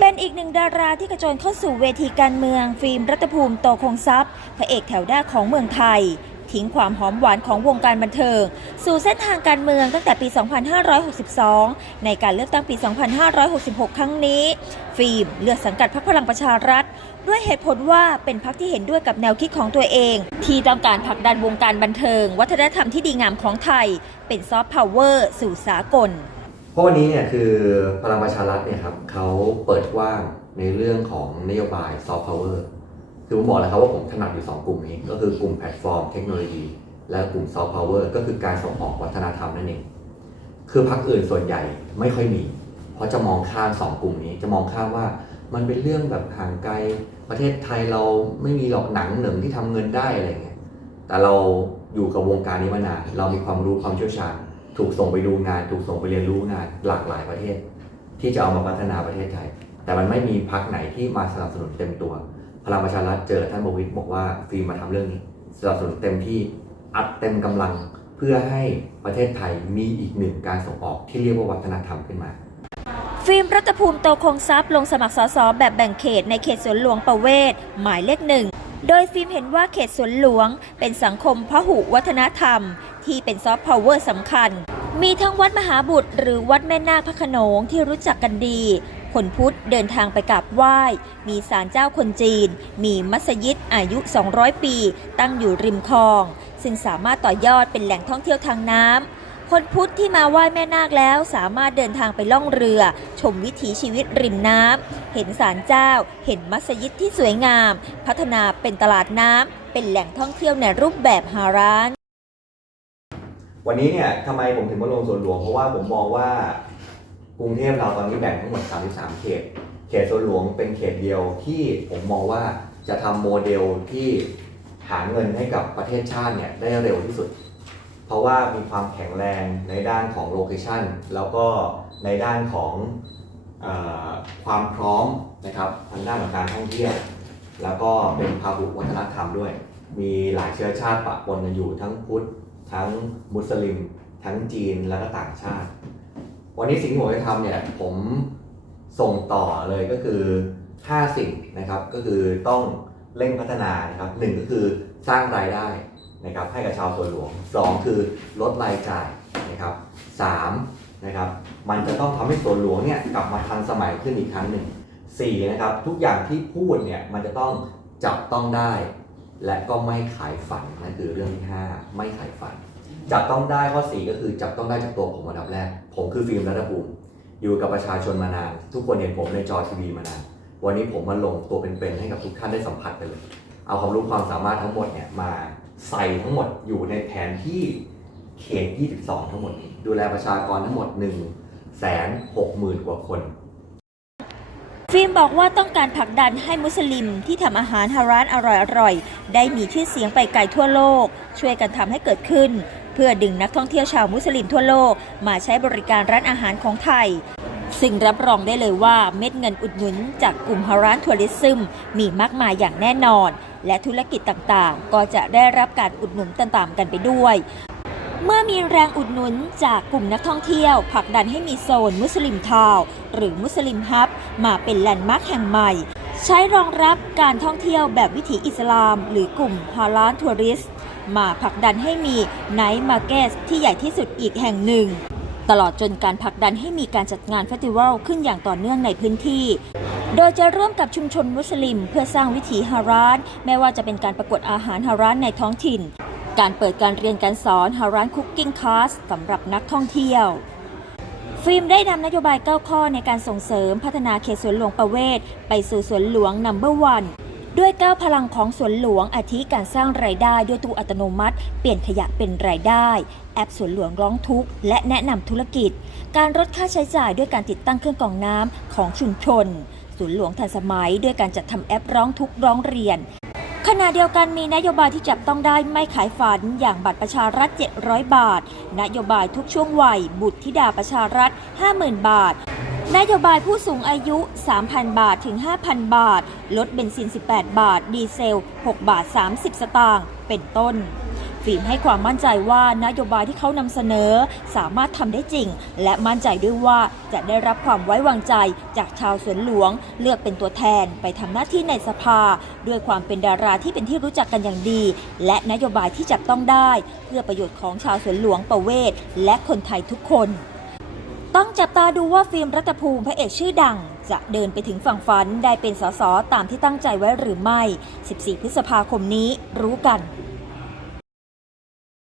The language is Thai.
เป็นอีกหนึ่งดาราที่กระโจนเข้าสู่เวทีการเมือง ฟิล์มรัตภูมิโตคงทรัพย์ พระเอกแถวหน้าของเมืองไทย ทิ้งความหอมหวานของวงการบันเทิง สู่เส้นทางการเมืองตั้งแต่ปี 2562 ในการเลือกตั้งปี 2566 ครั้งนี้ ฟิล์มเลือกสังกัดพรรคพลังประชารัฐ ด้วยเหตุผลว่าเป็นพรรคที่เห็นด้วยกับแนวคิดของตัวเอง ที่ต้องการผลักดันวงการบันเทิง วัฒนธรรมที่ดีงามของไทย เป็นซอฟต์พาวเวอร์สู่สากล เพราะวันนี้เนี่ยคือพลังประชารัฐเนี่ยครับเขาเปิดกว้างในเรื่องของนโยบายซอฟต์พาวเวอร์คือผมบอกแล้วครับว่าผมถนัดอยู่ 2 กลุ่มนี้ ก็คือกลุ่มแพลตฟอร์มเทคโนโลยี และกลุ่มซอฟต์พาวเวอร์ก็คือการส่งออกวัฒนธรรมนั่นเอง คือพรรคอื่นส่วนใหญ่ไม่ค่อยมี เพราะจะมองข้ามสองกลุ่มนี้ จะมองข้ามว่ามันเป็นเรื่องแบบห่างไกลประเทศไทยเราไม่มีหรอกหนังหนึ่งที่ทำเงินได้อะไรเงี้ยแต่เราอยู่กับวงการนี้มานานเรามีความรู้ความเชี่ยวชาญ ถูกส่งไปดูงาน ถูกส่งไปเรียนรู้งานหลากหลายประเทศ ที่จะเอามาพัฒนาประเทศไทย แต่มันไม่มีพักไหนที่มาสนับสนุนเต็มตัว พลังประชารัฐเจอท่านบวิตบอกว่าฟิล์มมาทำเรื่องนี้สนับสนุนเต็มที่อัดเต็มกำลังเพื่อให้ประเทศไทยมีอีกหนึ่งการส่งออกที่เรียกว่าวัฒนธรรมขึ้นมาฟิล์มรัตภูมิโตคงทรัพย์ลงสมัครสสแบบแบ่งเขตในเขตสวนหลวงประเวศ หมายเลขหนึ่ง โดยฟิล์มเห็นว่าเขตสวนหลวง เป็นสังคมพหุวัฒนธรรม ที่เป็นซอฟต์พาวเวอร์สำคัญ มีทั้งวัดมหาบุตร หรือวัดแม่นาคพระขนงที่รู้จักกันดี คนพุทธเดินทางไปกราบไหว้ มีศาลเจ้าคนจีน มีมัสยิดอายุ 200 ปี ตั้งอยู่ริมคลอง ซึ่งสามารถต่อยอดเป็นแหล่งท่องเที่ยวทางน้ำคนพุทธที่มาไหว้แม่นาคแล้วสามารถเดินทางไปล่องเรือ ชมวิถีชีวิตริมน้ำ เห็นศาลเจ้า เห็นมัสยิดที่สวยงาม พัฒนาเป็นตลาดน้ำ เป็นแหล่งท่องเที่ยวในรูปแบบฮาราน วันนี้เนี่ยทำไมผมถึงมาลงสวนหลวง เพราะว่าผมมองว่ากรุงเทพเราตอนนี้แบ่งทั้งหมด 33 เขต เขตสวนหลวงเป็นเขตเดียวที่ผมมองว่าจะทำโมเดลที่หาเงินให้กับประเทศชาติเนี่ยได้เร็วที่สุด เพราะว่ามีความแข็งแรงในด้านของโลเคชันแล้วก็ในด้านของอความพร้อมนะครับทางด้านของการท่องเที่ยวแล้วก็เป็นพาหุวัฒนธรรมด้วย มีหลายเชื้อชาติปะปนกันอยู่ทั้งพุทธ ทั้งมุสลิม ทั้งจีนแล้วก็ต่างชาติ วันนี้สิ่งที่ผมจะทำเนี่ยผมส่งต่อเลยก็คือ 5 สิ่งนะครับก็คือต้องเร่งพัฒนานะครับหนึ่งก็คือสร้างรายได้นะครับให้กับชาวสวนหลวงสองคือลดรายจ่ายนะครับสามนะครับมันจะต้องทำให้สวนหลวงเนี่ยกลับมาทันสมัยขึ้นอีกครั้งหนึ่งสี่นะครับทุกอย่างที่พูดเนี่ยมันจะต้องจับต้องได้ และก็ไม่ขายฝันนั่นคือเรื่องที่5ไม่ขายฝันจับต้องได้ข้อ4ก็คือจับต้องได้จากตัวผมอันดับแรก ผมคือฟิล์มรัตภูมิอยู่กับประชาชนมานาน ทุกคนเห็นผมในจอทีวีมานาน วันนี้ผมมาลงตัวเป็นๆให้กับทุกท่านได้สัมผัสกันเลย เอาความรู้ความสามารถทั้งหมดเนี่ยมาใส่ทั้งหมดอยู่ในแผนที่เขต 22 ทั้งหมด ดูแลประชากรทั้งหมด1 6 0 0 0 0 กว่าคน ฟิล์มบอกว่าต้องการผลักดันให้มุสลิมที่ทำอาหารฮารานอร่อยๆ ได้มีชื่อเสียงไปไกลทั่วโลก ช่วยกันทำให้เกิดขึ้น เพื่อดึงนักท่องเที่ยวชาวมุสลิมทั่วโลก มาใช้บริการร้านอาหารของไทย ซึ่งรับรองได้เลยว่าเม็ดเงินอุดหนุนจากกลุ่มฮารานทัวริซึมมีมากมายอย่างแน่นอน และธุรกิจต่างๆ ก็จะได้รับการอุดหนุนตามๆกันไปด้วย เมื่อมีแรงอุดหนุนจากกลุ่มนักท่องเที่ยวผลักดันให้มีโซนมุสลิมทาวน์หรือมุสลิมฮับ มาเป็นแลนด์มาร์คแห่งใหม่ ใช้รองรับการท่องเที่ยวแบบวิถีอิสลาม หรือกลุ่มฮาลานทัวริสต์มาผลักดันให้มีไนท์มาร์เก็ตที่ใหญ่ที่สุดอีกแห่งหนึ่ง ตลอดจนการผลักดันให้มีการจัดงานเฟสติวัลขึ้นอย่างต่อเนื่องในพื้นที่โดยจะร่วมกับชุมชนมุสลิม เพื่อสร้างวิถีฮาราน ไม่ว่าจะเป็นการประกวดอาหารฮารานในท้องถิ่น การเปิดการเรียนการสอนฮาร้านคุกกิ้งคลาสสำหรับนักท่องเที่ยว ฟิล์มได้นำนโยบาย 9 ข้อในการส่งเสริมพัฒนาเขตสวนหลวงประเวศ ไปสู่สวนหลวงนัมเบอร์วันด้วยก้าวพลังของสวนหลวงอาทิการสร้างรายได้ด้วยตู้อัตโนมัติ เปลี่ยนขยะเป็นรายได้ แอปสวนหลวงร้องทุกข์และแนะนำธุรกิจ การลดค่าใช้จ่ายด้วยการติดตั้งเครื่องกรองน้ำของชุมชนสวนหลวงทันสมัย ด้วยการจัดทำแอปร้องทุกข์ร้องเรียน ขณะเดียวกันมีนโยบายที่จับต้องได้ไม่ขายฝัน อย่างบัตรประชารัฐ 700 บาท นโยบายทุกช่วงวัย บุตรธิดาประชารัฐ 50,000 บาทนโยบายผู้สูงอายุ 3,000 บาทถึง 5,000 บาท ลดเบนซิน 18 บาท ดีเซล 6 บาท 30 สตางค์ เป็นต้น ฟิล์มให้ความมั่นใจว่านโยบายที่เขานำเสนอ สามารถทำได้จริง และมั่นใจด้วยว่าจะได้รับความไว้วางใจจากชาวสวนหลวง เลือกเป็นตัวแทนไปทำหน้าที่ในสภา ด้วยความเป็นดาราที่เป็นที่รู้จักกันอย่างดี และนโยบายที่จับต้องได้ เพื่อประโยชน์ของชาวสวนหลวงประเวศ และคนไทยทุกคน ต้องจับตาดูว่าฟิล์มรัตภูมิพระเอกชื่อดังจะเดินไปถึงฝั่งฝันได้เป็นสสตามที่ตั้งใจไว้หรือไม่ 14 พฤษภาคมนี้รู้กัน